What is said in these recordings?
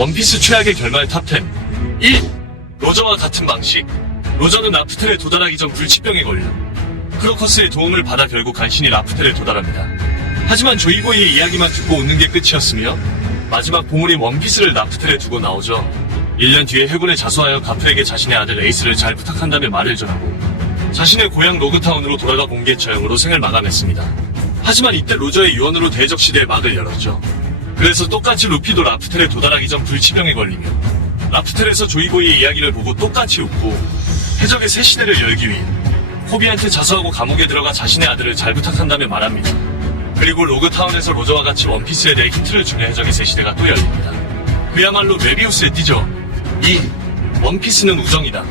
원피스 최악의 결말 탑10. 1. 로저와 같은 방식. 로저는 라프텔에 도달하기 전 불치병에 걸려 크로커스의 도움을 받아 결국 간신히 라프텔에 도달합니다. 하지만 조이보이의 이야기만 듣고 웃는 게 끝이었으며 마지막 보물인 원피스를 라프텔에 두고 나오죠. 1년 뒤에 해군에 자수하여 가프에게 자신의 아들 에이스를 잘 부탁한다며 말을 전하고 자신의 고향 로그타운으로 돌아가 공개 처형으로 생을 마감했습니다. 하지만 이때 로저의 유언으로 대적시대의 막을 열었죠. 그래서 똑같이 루피도 라프텔에 도달하기 전 불치병에 걸리며 라프텔에서 조이보이의 이야기를 보고 똑같이 웃고 해적의 새 시대를 열기 위해 코비한테 자수하고 감옥에 들어가 자신의 아들을 잘 부탁한다며 말합니다. 그리고 로그타운에서 로저와 같이 원피스에 대해 힌트를 주며 해적의 새 시대가 또 열립니다. 그야말로 메비우스의 띠죠. 2. 원피스는 우정이다.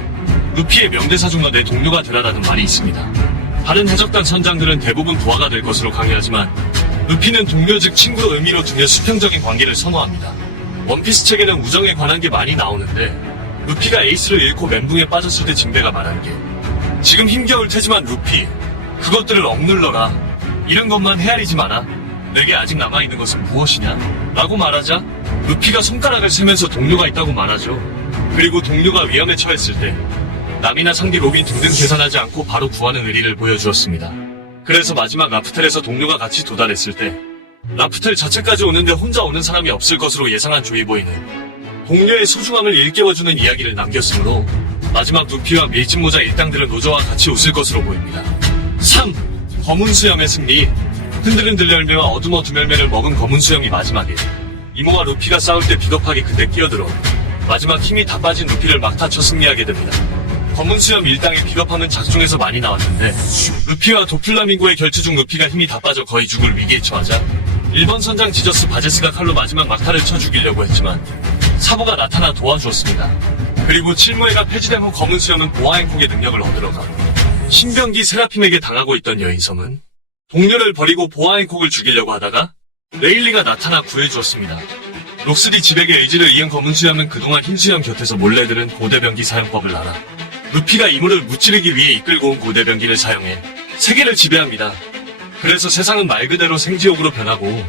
루피의 명대사 중 내 동료가 되라라는 말이 있습니다. 다른 해적단 선장들은 대부분 부하가 될 것으로 강요하지만 루피는 동료 즉 친구로 의미로 두며 수평적인 관계를 선호합니다. 원피스 책에는 우정에 관한 게 많이 나오는데 루피가 에이스를 잃고 멘붕에 빠졌을 때 진베가 말한 게 지금 힘겨울 테지만 루피 그것들을 억눌러라. 이런 것만 헤아리지 마라. 내게 아직 남아있는 것은 무엇이냐? 라고 말하자 루피가 손가락을 세면서 동료가 있다고 말하죠. 그리고 동료가 위험에 처했을 때 남이나 상디 로빈 등등 계산하지 않고 바로 구하는 의리를 보여주었습니다. 그래서 마지막 라프텔에서 동료가 같이 도달했을 때 라프텔 자체까지 오는데 혼자 오는 사람이 없을 것으로 예상한 조이보이는 동료의 소중함을 일깨워주는 이야기를 남겼으므로 마지막 루피와 밀짚모자 일당들은 로저와 같이 웃을 것으로 보입니다. 3. 검은 수염의 승리. 흔들흔들 열매와 어둠어 두 열매를 먹은 검은 수염이 마지막에 이모와 루피가 싸울 때 비겁하게 그때 끼어들어 마지막 힘이 다 빠진 루피를 막타쳐 승리하게 됩니다. 검은 수염 일당의 비겁함은 작중에서 많이 나왔는데 루피와 도플라밍고의 결투 중 루피가 힘이 다 빠져 거의 죽을 위기에 처하자 1번 선장 지저스 바제스가 칼로 마지막 막타를 쳐 죽이려고 했지만 사보가 나타나 도와주었습니다. 그리고 칠무회가 폐지된 후 검은 수염은 보아행콕의 능력을 얻으러가 신병기 세라핌에게 당하고 있던 여인섬은 동료를 버리고 보아행콕을 죽이려고 하다가 레일리가 나타나 구해주었습니다. 록스디 지백의 의지를 이은 검은 수염은 그동안 흰 수염 곁에서 몰래 들은 고대병기 사용법을 알아 루피가 이물을 무찌르기 위해 이끌고 온 고대병기를 사용해 세계를 지배합니다. 그래서 세상은 말 그대로 생지옥으로 변하고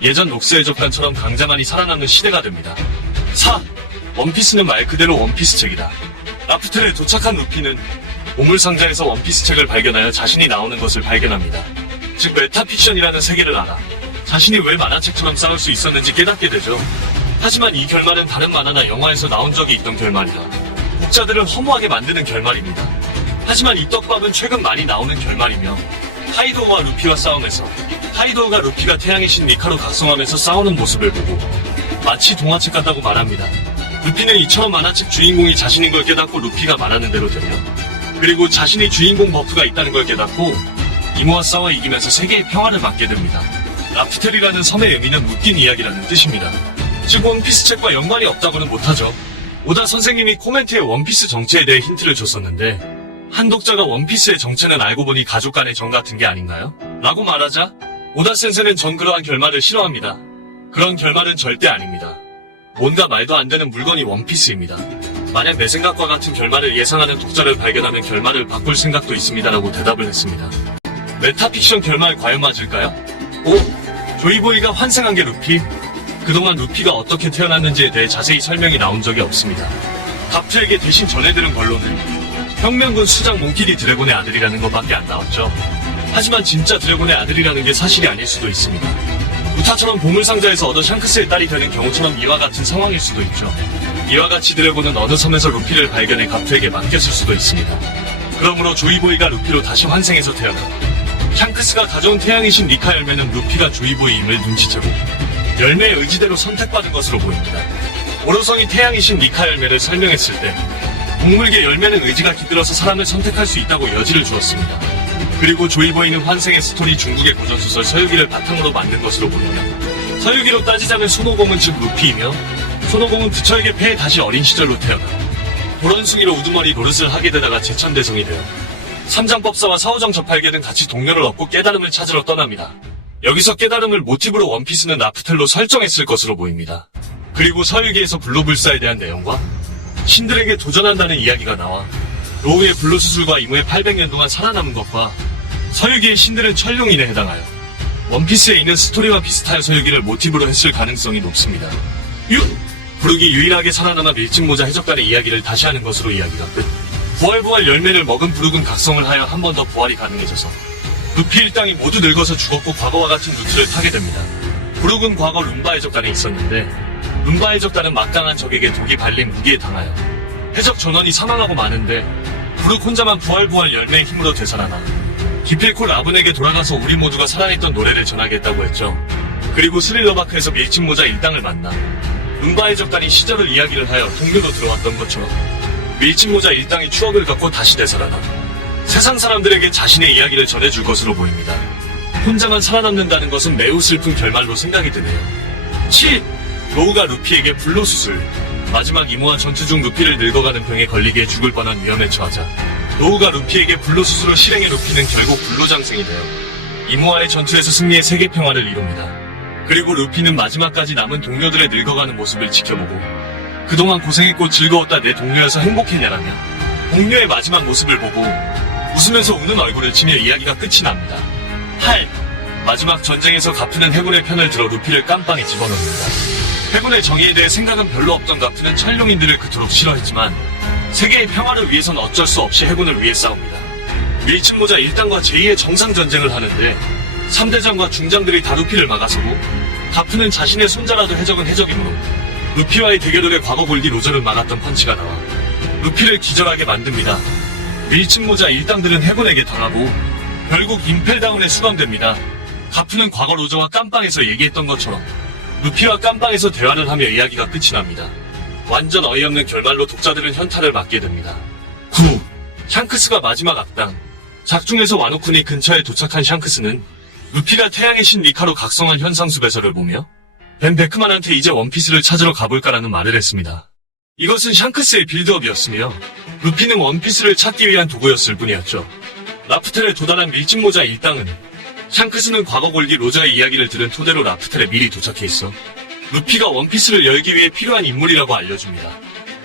예전 록스 해적단처럼 강자만이 살아남는 시대가 됩니다. 4. 원피스는 말 그대로 원피스 책이다. 라프텔에 도착한 루피는 보물상자에서 원피스 책을 발견하여 자신이 나오는 것을 발견합니다. 즉 메타픽션이라는 세계를 알아 자신이 왜 만화책처럼 싸울 수 있었는지 깨닫게 되죠. 하지만 이 결말은 다른 만화나 영화에서 나온 적이 있던 결말이라 독자들을 허무하게 만드는 결말입니다. 하지만 이 떡밥은 최근 많이 나오는 결말이며 카이도우와 루피와 싸움에서 카이도우가 루피가 태양의 신 미카로 각성하면서 싸우는 모습을 보고 마치 동화책 같다고 말합니다. 루피는 이처럼 만화책 주인공이 자신인 걸 깨닫고 루피가 말하는 대로 되며 그리고 자신이 주인공 버프가 있다는 걸 깨닫고 이모와 싸워 이기면서 세계의 평화를 맡게 됩니다. 라프텔이라는 섬의 의미는 묶인 이야기라는 뜻입니다. 즉 원피스 책과 연관이 없다고는 못하죠. 오다 선생님이 코멘트에 원피스 정체에 대해 힌트를 줬었는데 한 독자가 원피스의 정체는 알고 보니 가족 간의 정 같은 게 아닌가요? 라고 말하자 오다 센세는 전 그러한 결말을 싫어합니다. 그런 결말은 절대 아닙니다. 뭔가 말도 안 되는 물건이 원피스입니다. 만약 내 생각과 같은 결말을 예상하는 독자를 발견하면 결말을 바꿀 생각도 있습니다라고 대답을 했습니다. 메타픽션 결말 과연 맞을까요? 5. 조이보이가 환생한 게 루피? 그동안 루피가 어떻게 태어났는지에 대해 자세히 설명이 나온 적이 없습니다. 가프에게 대신 전해들은 걸로는 혁명군 수장 몽키디 드래곤의 아들이라는 것밖에 안 나왔죠. 하지만 진짜 드래곤의 아들이라는 게 사실이 아닐 수도 있습니다. 우타처럼 보물상자에서 얻은 샹크스의 딸이 되는 경우처럼 이와 같은 상황일 수도 있죠. 이와 같이 드래곤은 어느 섬에서 루피를 발견해 가프에게 맡겼을 수도 있습니다. 그러므로 조이보이가 루피로 다시 환생해서 태어나 샹크스가 가져온 태양의 신 리카 열매는 루피가 조이보이임을 눈치채고 열매의 의지대로 선택받은 것으로 보입니다. 오로성이 태양의 신 리카 열매를 설명했을 때 동물계 열매는 의지가 깃들어서 사람을 선택할 수 있다고 여지를 주었습니다. 그리고 조이보이는 환생의 스토리 중국의 고전소설 서유기를 바탕으로 만든 것으로 보이며 서유기로 따지자면 손오공은 즉 루피이며 손오공은 부처에게 패해 다시 어린 시절로 태어나 도런숭이로 우두머리 노릇을 하게 되다가 제천대성이 되어 삼장법사와 사오정 저팔계는 같이 동료를 얻고 깨달음을 찾으러 떠납니다. 여기서 깨달음을 모티브로 원피스는 라프텔로 설정했을 것으로 보입니다. 그리고 서유기에서 블루불사에 대한 내용과 신들에게 도전한다는 이야기가 나와 로우의 블루수술과 이모의 800년 동안 살아남은 것과 서유기의 신들은 천룡인에 해당하여 원피스에 있는 스토리와 비슷하여 서유기를 모티브로 했을 가능성이 높습니다. 6. 브룩이 유일하게 살아남아 밀짚모자 해적단의 이야기를 다시 하는 것으로 이야기가 끝. 부활 열매를 먹은 브룩은 각성을 하여 한 번 더 부활이 가능해져서 루피 일당이 모두 늙어서 죽었고 과거와 같은 루트를 타게 됩니다. 브룩은 과거 룸바 해적단에 있었는데 룸바 해적단은 막강한 적에게 독이 발린 무기에 당하여 해적 전원이 사망하고 마는데 브룩 혼자만 부활 열매의 힘으로 되살아나 기필코 라븐에게 돌아가서 우리 모두가 사랑했던 노래를 전하겠다고 했죠. 그리고 스릴러마크에서 밀짚모자 일당을 만나 룸바 해적단이 시절을 이야기를 하여 동료로 들어왔던 것처럼 밀짚모자 일당이 추억을 갖고 다시 되살아나 세상 사람들에게 자신의 이야기를 전해줄 것으로 보입니다. 혼자만 살아남는다는 것은 매우 슬픈 결말로 생각이 드네요. 7. 로우가 루피에게 불로수술. 마지막 임무와 전투 중 루피를 늙어가는 병에 걸리게 죽을 뻔한 위험에 처하자 로우가 루피에게 불로수술을 실행해 루피는 결국 불로장생이 되어 임무와의 전투에서 승리의 세계 평화를 이룹니다. 그리고 루피는 마지막까지 남은 동료들의 늙어가는 모습을 지켜보고 그동안 고생했고 즐거웠다 내 동료여서 행복했냐라며 동료의 마지막 모습을 보고 웃으면서 우는 얼굴을 치며 이야기가 끝이 납니다. 8. 마지막 전쟁에서 가프는 해군의 편을 들어 루피를 깜빵에 집어넣습니다. 해군의 정의에 대해 생각은 별로 없던 가프는 천룡인들을 그토록 싫어했지만 세계의 평화를 위해선 어쩔 수 없이 해군을 위해 싸웁니다. 밀짚모자 1단과 제2의 정상전쟁을 하는데 3대장과 중장들이 다 루피를 막아서고 가프는 자신의 손자라도 해적은 해적이므로 루피와의 대결의 과거 골디 로저를 막았던 펀치가 나와 루피를 기절하게 만듭니다. 밀짚모자 1당들은 해군에게 당하고 결국 임펠다운에 수감됩니다. 가프는 과거 로저와 깜빵에서 얘기했던 것처럼 루피와 깜빵에서 대화를 하며 이야기가 끝이 납니다. 완전 어이없는 결말로 독자들은 현타를 맞게 됩니다. 9. 샹크스가 마지막 악당. 작중에서 와노쿠니 근처에 도착한 샹크스는 루피가 태양의 신 리카로 각성한 현상수 배설을 보며 벤 베크만한테 이제 원피스를 찾으러 가볼까라는 말을 했습니다. 이것은 샹크스의 빌드업이었으며 루피는 원피스를 찾기 위한 도구였을 뿐이었죠. 라프텔에 도달한 밀짚모자 1당은 샹크스는 과거 골디 로저의 이야기를 들은 토대로 라프텔에 미리 도착해 있어 루피가 원피스를 열기 위해 필요한 인물이라고 알려줍니다.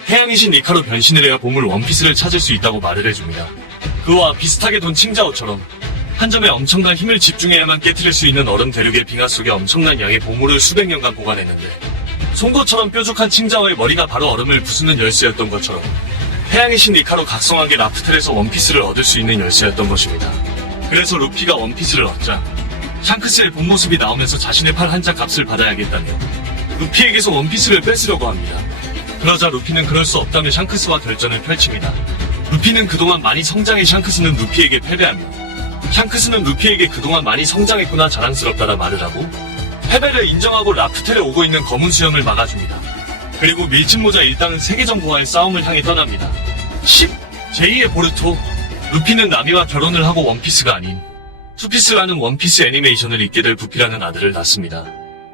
태양의 신 리카로 변신을 해야 보물 원피스를 찾을 수 있다고 말을 해줍니다. 그와 비슷하게 돈 칭자오처럼 한 점에 엄청난 힘을 집중해야만 깨트릴 수 있는 얼음 대륙의 빙하 속에 엄청난 양의 보물을 수백 년간 보관했는데 송곳처럼 뾰족한 칭자오의 머리가 바로 얼음을 부수는 열쇠였던 것처럼 태양의 신 리카로 각성한 게 라프텔에서 원피스를 얻을 수 있는 열쇠였던 것입니다. 그래서 루피가 원피스를 얻자 샹크스의 본 모습이 나오면서 자신의 팔 한자 값을 받아야겠다며 루피에게서 원피스를 뺏으려고 합니다. 그러자 루피는 그럴 수 없다며 샹크스와 결전을 펼칩니다. 루피는 그동안 많이 성장해 샹크스는 루피에게 패배하며 샹크스는 루피에게 그동안 많이 성장했구나 자랑스럽다라 말을 하고 패배를 인정하고 라프텔에 오고 있는 검은 수염을 막아줍니다. 그리고 밀짚모자 1당은 세계정보와의 싸움을 향해 떠납니다. 10. 제2의 보르토. 루피는 나미와 결혼을 하고 원피스가 아닌 투피스라는 원피스 애니메이션을 읽게 될 부피라는 아들을 낳습니다.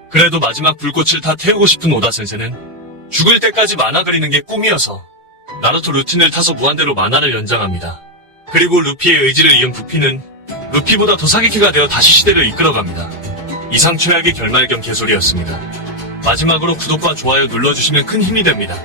그래도 마지막 불꽃을 다 태우고 싶은 오다 센세는 죽을 때까지 만화 그리는 게 꿈이어서 나루토 루틴을 타서 무한대로 만화를 연장합니다. 그리고 루피의 의지를 이은 부피는 루피보다 더 사기캐가 되어 다시 시대를 이끌어갑니다. 이상 최악의 결말 겸 개소리였습니다. 마지막으로 구독과 좋아요 눌러주시면 큰 힘이 됩니다.